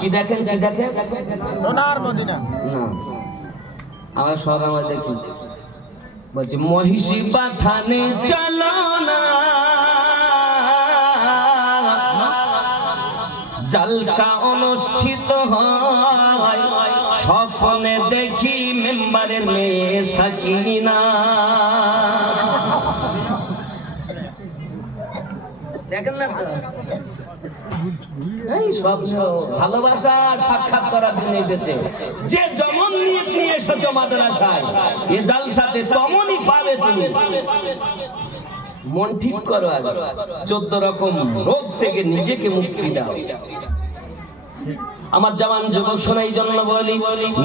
কি দেখেন কি দেখেন সোনার মদিনা না আমার সব আমার দেখি বলছে মহিষী বাথানে চলো না জলসা অনুষ্ঠিত হয় স্বপ্নে দেখি মেম্বারের মেয়ে সাকিনা দেখেন না এই সব ভালোবাসা সাক্ষাৎ করার জন্য এসেছে যে যেমন নিয়ত নিয়ে এসেছো মাদ্রাসায় এ জালসাতে তেমনই পাবে তুমি মন ঠিক করো আগে 14 রকম রোগ থেকে নিজেকে মুক্তি দাও আমার জওয়ান যুবক শোনাই জন্য বলি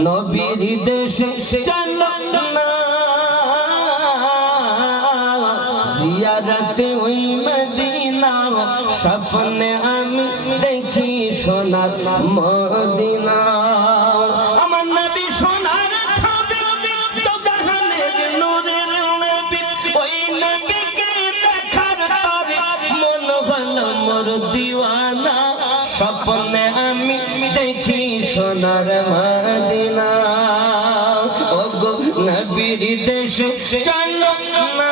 নবীর দেশে চলো না জিয়ারতে ওই মদিনা স্বপ্নে আমি দেখি সোনার মদিনা আমার নবী সোনার ছবি তো জাহানের নূরের নবী ওই নবীকে দেখার পরে মন হলো মোর দিওয়ানা স্বপ্নে আমি দেখি সোনার মদিনা ও গো নবীর দেশে চলো না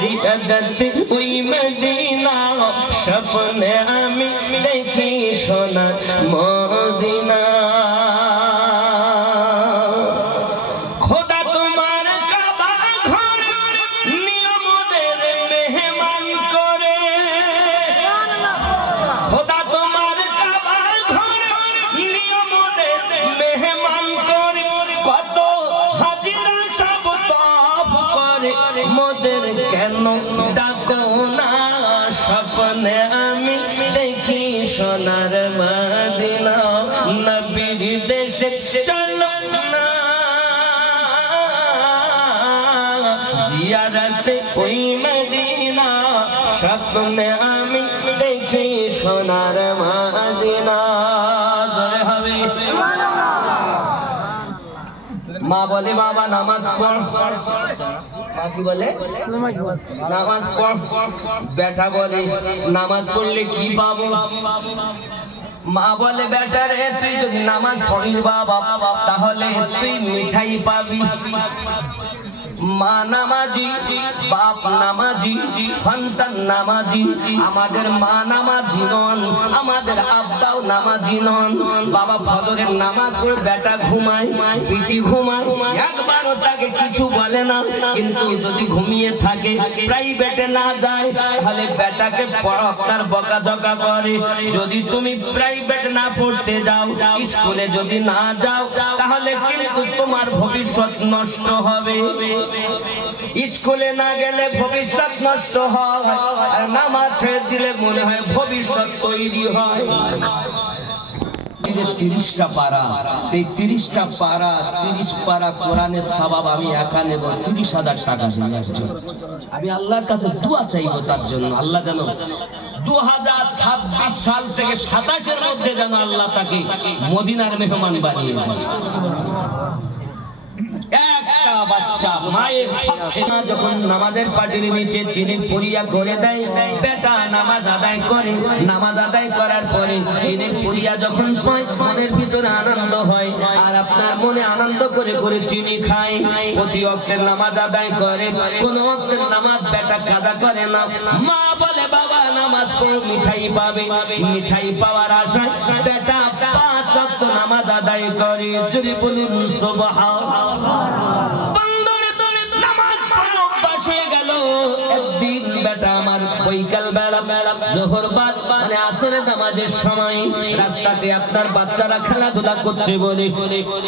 জিয়ারতে ওই মদিনা স্বপ্নে আমি দেখি সোনার মদিনা খোদা তোমার কাবা ঘর নিয়মদের মেহমান করে খোদা তোমার কাবা ঘর নিয়মদের মেহমান করে কত হাজিরা সব তওয়াফ করে মোদের কেন ডাকো না স্বপ্নে আমি দেখি সোনার মদিনা নবীর দেশে চলো না জিয়ারতে ওই মদিনা স্বপ্নে আমি দেখি সোনার মদিনা জয় হবে মা বলে বাবা নামাজ পড় মা কি বলে নামাজ পড় বেটা বলে নামাজ পড়লে কি পাবো মা বলে বেটা রে তুই যদি নামাজ পড়িস বাবা তাহলে তুই মিঠাই পাবি মা নামাজি বাপ নামাজি সন্তান নামাজি আমাদের মা নামাজি নন আমাদের আব্বাও নামাজি নন বাবা ফজরের নামাজ পড়ে বেটা ঘুমায় পিটি ঘুমায় একবারও তাকে কিছু বলে না কিন্তু যদি ঘুমিয়ে থাকে প্রাইভেটে না যায় তাহলে বেটাকে আপনার বকাঝকা করে যদি তুমি প্রাইভেট না পড়তে যাও স্কুলে যদি না যাও তাহলে কিন্তু তোমার ভবিষ্যৎ নষ্ট হবে স্কুলে না গেলে ভবিষ্যৎ নষ্ট হয় আর নামাজ ছেড়ে দিলে মনে হয় ভবিষ্যৎ তৈরি হয় 30টা পারা এই 30টা পারা 30 পারা কোরআনের সওয়াব আমি একা নেব 30,000 টাকা দিয়ে একজন আমি আল্লাহর কাছে দোয়া চাইবো তার জন্য আল্লাহ যেন 2026 সাল থেকে 27 এর মধ্যে যেন আল্লাহ তাকে মদিনার মেহমান বানিয়ে দেয় একটা বাচ্চা মায়ের সাথে না যখন নামাজের পাটির নিচে চিনি পুরিয়া করে দেয় বেটা নামাজ আদায় করে নামাজ আদায় করার পরে চিনি পুরিয়া যখন পায় মনের ভিতরে আনন্দ হয় আর আপনার মনে আনন্দ করে করে চিনি খায় প্রতি ওয়াক্তের নামাজ আদায় করে কোন ওয়াক্তের নামাজ বেটা কাদা করে না মা বলে বাবা নামাজ পড়ো মিঠাই পাবে মিঠাই পাওয়ার আশায় বেটা 5 ওয়াক্ত নামাজ আদায় করে যদি বলি সুবহানাল্লাহ একদিন বেটা আমার বৈকাল বেলা জোহর বাদ মানে আসরের নামাজের সময় রাস্তাতে আপনার বাচ্চারা খেলাধুলা করছে বলে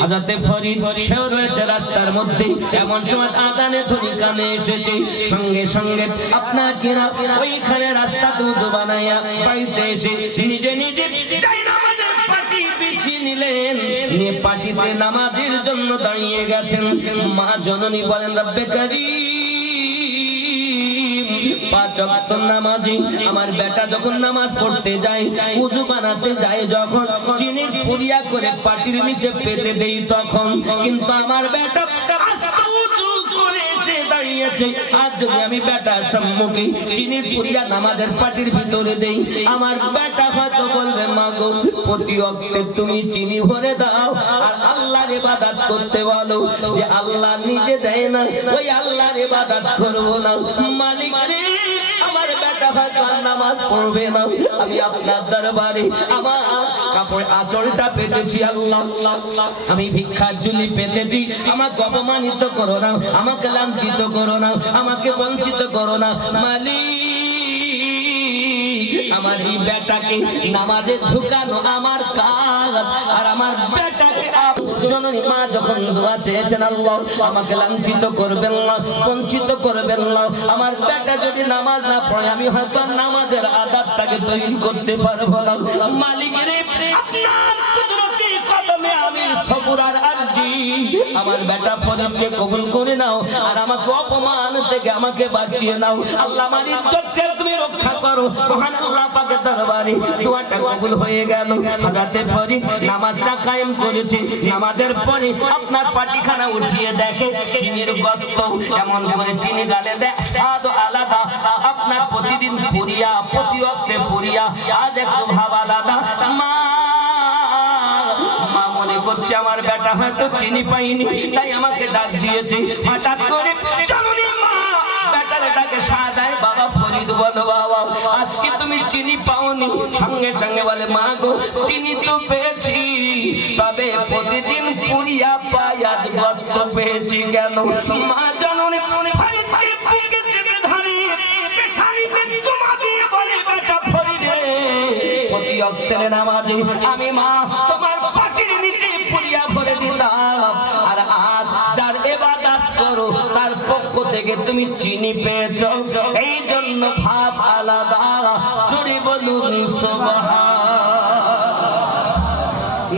হযরতে ফরিদ সেও রয়েছে রাস্তার মধ্যে এমন সময় আযানের ধ্বনি কানে এসেছে সঙ্গে সঙ্গে আপনার কিনা ওইখানে রাস্তাতে উজু বানাইয়া বাড়িতে এসে নিজে নিজে যাই নামাজের পাটি বিছিয়ে নিলেন নিয়ে পাটিতে নামাজের জন্য দাঁড়িয়ে গেছেন মা জননী বলেন রব্বে কারীম 5 ওয়াক্ত নামাজি আমার বেটা যখন নামাজ পড়তে যায় ওযু বানাতে যায় যখন চিনির পুরিয়া করে পাটির নিচে পেতে দেই তখন কিন্তু আমার বেটা আস্তে উযু করে গিয়েছে। আর যদি আমি বেটার সম্মুখে চিনির পুরিয়া নামাজের পাটির ভিতরে দেই, আমার বেটা হয়তো বলবে মা গো প্রতি ওয়াক্তে তুমি চিনি ভরে দাও আর আল্লাহর ইবাদত করতে বলো, যে আল্লাহ নিজে দেয় না ওই আল্লাহর ইবাদত করব না। মালিক রে আমার বেটা হয়তো নামাজ পড়বে না, আমি আপনার দরবারে আমার কাপড় আঁচলটা পেতেছি আল্লাহ, আমি ভিক্ষার ঝুলি পেতেছি, আমাকে অপমানিত করো না, আমাকে লাঞ্ছিত করো না, আমাকে বঞ্চিত করো না মালিক। আমার এই বেটাকে নামাজে ঝুঁকানো আমার কাজ, আর আমার বেটাকে জননী মা যখন দোয়া চেয়েছেন আল্লাহ আমাকে লাঞ্ছিত করবেন না, বঞ্চিত করবেন না। আমার বেটা যদি নামাজ না পড়ে আমি হয়তো নামাজের আদাবটাকে তৈরি করতে পারবো না। মালিকের আপনার কুদরতি কদমে আমি সবুর আর আরজি, আমার বেটা ফরিদকে কবুল করে নাও আর আমাকে অপমান থেকে আমাকে বাঁচিয়ে নাও আল্লাহ, আমার ইজ্জতকে তুমি রক্ষা করো। মহান আল্লাহ পাকের দরবারে দোয়াটা কবুল হয়ে গেল। হযরতে ফরিদ নামাজটা কায়েম করেছে, নামাজের পরে আপনার পাটিখানা উঠিয়ে দেখে চিনির গর্ত, এমন করে চিনি গালে দেয় স্বাদ আলাদা। আপনার প্রতিদিন পুরিয়া প্রতি ওয়াক্তে পুরিয়া, আজ একটু ভাব আলাদা। মা মনে করছে আমার বেটা হয়তো চিনি পাইনি তাই আমাকে ডাক দিয়েছে। হঠাৎ করে জননী মা বেটার ডাকে সাজায় বাবা ফরিদ বলো বাবা আজকে তুমি চিনি পাওনি? সঙ্গে সঙ্গে বলে মা গো চিনি তো পেয়েছি, তবে প্রতিদিন পুরিয়া পাই আজ গর্ত পেয়েছি কেন? মা জননী ফরিদকে বুকে চেপে ধরে পেছানিতে চুমা দিয়ে বলে বেটা ফরিদ রে প্রতি ওয়াক্তের নামাজে আমি মা তোমার পাখির নিচে পুরিয়া ভরে দিতাম, আর আজ যার ইবাদত করো তার পক্ষ থেকে তুমি চিনি পেয়েছো, এই জন্য ভাব আলাদা। জোরে বলুন সুবহান।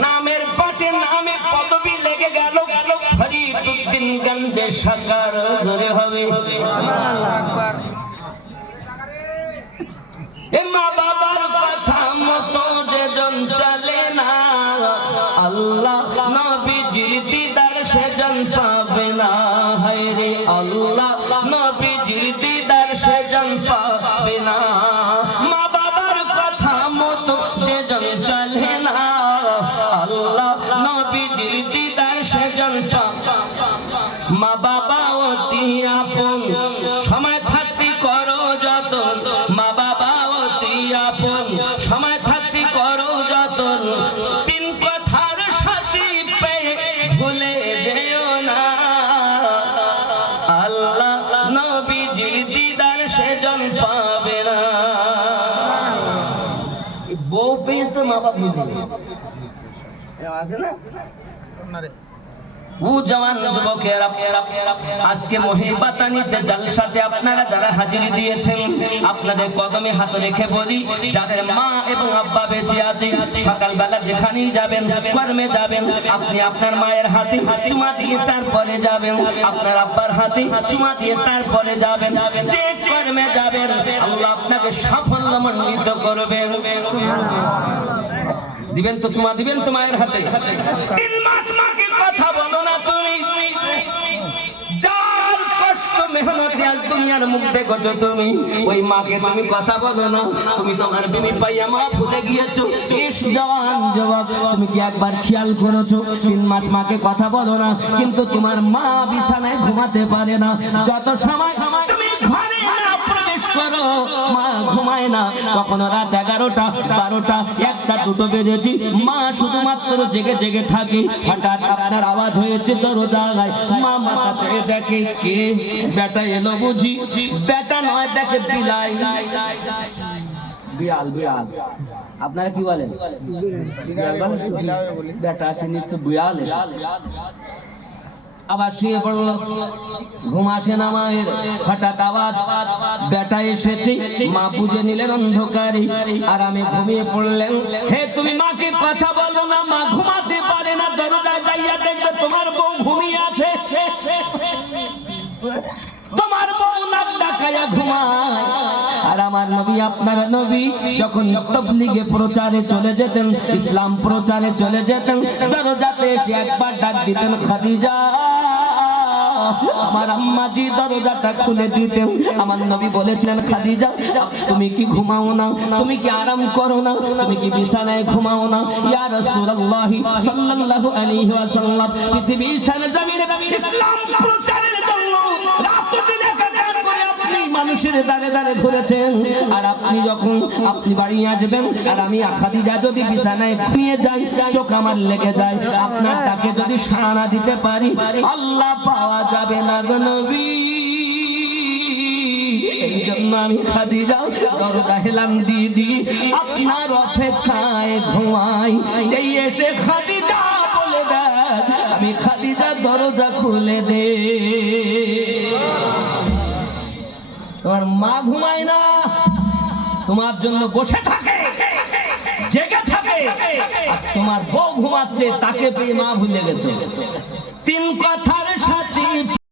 নামের পাশে নামে পদবি লেগে গেল ফরিদউদ্দিন গঞ্জে সাকার, জোরে হবে সুবহানাল্লাহ। এ মা বাবার কথা মতো যেজন চলে না, আল্লাহ নবীজির দিদার সেজন পাবে না। হায় রে আল্লাহ নবীজির দিদার সেজন পাবে না। মা বাবার কথা মতো যেজন চলে না, আল্লাহ নবীজির দিদার সেজন পাবে। মা বাবা অতি আপন, সময় থাকতে করো যতন, মা বাবা অতি আপন, সময় থাকতে করো যতন। তিন কথার সাথী পেয়ে ভুলে যেও না, আল্লাহ নবীজির দিদার সেজন পাবে না। বউ পেয়েছে তো মা বাবা ভুলে আছে না? ও জওয়ান যুবকেরা আজকে মহিবাতানিতে জালসাতে আপনারা যারা হাজিরি দিয়েছেন আপনাদের কদমে হাত রেখে বলি, যাদের মা এবং আব্বা বেঁচে আছে সকালবেলা যেখানেই যাবেন কর্মে যাবেন আপনি আপনার মায়ের হাতে চুমা দিয়ে তারপরে যাবেন, আপনার আব্বার হাতে চুমা দিয়ে তারপরে যাবেন। যে কর্মে যাবেন আল্লাহ আপনাকে সাফল্যমণ্ডিত করবেন। দিবেন তো চুমা দিবেন তো মায়ের হাতে? 3 মাস মাকে কথা বলো না তুমি, যার কষ্ট মেহনতে আজ দুনিয়ার মুখ দেখছো তুমি, ওই মাকে তুমি কথা বলো না। তুমি তোমার বিবি পাইয়া মা ভুলে গিয়েছো। শেষ জওয়ান জবাব তুমি কি একবার খেয়াল করেছো 3 মাস মাকে কথা বলো না, কিন্তু তোমার মা বিছানায় ঘুমাতে পারে না। যত সময় তুমি ঘরে না প্রবেশ করো মা ঘুমায় না, কখনো রাত 11টা 12টা 1টা 2টো বেজেছি মা শুধুমাত্র জেগে জেগে থাকে। হঠাৎ আপনার আওয়াজ হয়েছে দরজায়, মা মাথা চেয়ে দেখে কে? বেটা এলো বুঝি? বেটা নয়, দেখে বিলাই, বিড়াল। বিড়াল আপনারা কি বলেন? বেটা আসেনি তো বিড়াল এসেছে। আবার শুয়ে পড়লো, ঘুম আসে না মায়ের। হঠাৎ আওয়াজ বেটা এসেছে, মা বুঝে নিলেন অন্ধকারে, আর আমি ঘুমিয়ে পড়লেন। হে তুমি মাকে কথা বলো না, মা ঘুমাতে পারে না। দরজায় যাইয়া দেখবে তোমার বউ ঘুমিয়ে আছে, তোমার বউ নাক ডাকায়া ঘুমায়। আর আমার নবী আপনার নবী যখন তাবলীগে প্রচারে চলে যেতেন, ইসলাম প্রচারে চলে যেতেন, দরজাতে এসে একবার ডাক দিতেন খাদিজা আমার আম্মাজি দরজাটা খুলে দিতেন। আমার নবী বলেছেন, খাদিজা তুমি কি ঘুমাও না, তুমি কি আরাম করো না, তুমি কি বিছানায় ঘুমাও না? ইয়া রাসূলুল্লাহ সাল্লাল্লাহু আলাইহি ওয়াসাল্লাম পৃথিবীর সারজমিনে ইসলাম প্রচারের জন্য রাত দিন একাকার করে আপনি মানুষের দাঁড়ে দাঁড়ে ঘুরেছেন। আর আপনি যখন আপনি বাড়ি আসবেন আর আমি খাদিজা যদি বিছানায় ঘুমিয়ে যাই, চোখ আমার লেগে যায়, আপনার ডাকে যদি সাড়া না দিতে পারি, আল্লাহ পাওয়া যাবে না গো নবী। এই জন্য আমি খাদিজা দরজা হেলান দিয়ে দিই, আপনার অপেক্ষায় ঘুমাই। যেই এসে খাদিজা বলে দেয়, আমি খাদিজা দরজা খুলে দে। তোমার মা ঘুমায় না, তোমার জন্য বসে থাকে, জেগে থাকে, আর তোমার বউ ঘুমাচ্ছে, তাকে পেয়ে মা ভুলে গেছে। তিন কথার সাথে